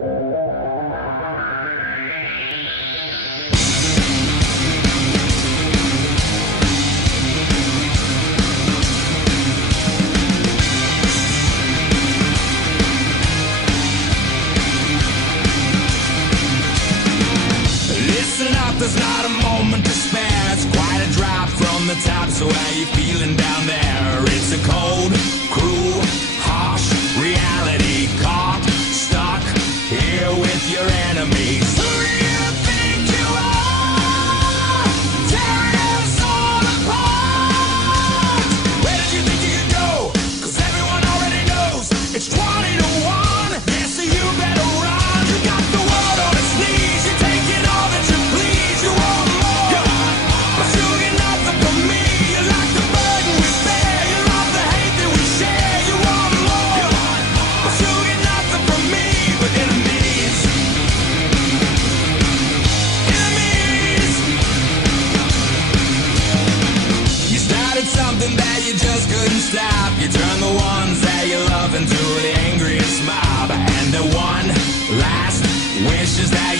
Listen up, there's not a moment to spare. It's quite a drop from the top, so how you feeling down there? It's a cold, cruel, harsh reality. Caught, stuck here with your enemies. Who do you think you are? Tearing us all apart. Where did you think you could go? 'Cause everyone already knows it's 20 to 1. Yeah, so you better run. You got the world on its knees. You're taking all that you please. You want more, but you get nothing from me. You like the burden we bear. You love the hate that we share. You want more, but you get nothing from me. But enemies, enemies. You started something that you just couldn't stop. You turned the ones that you love into the angriest mob. And the one last wish is that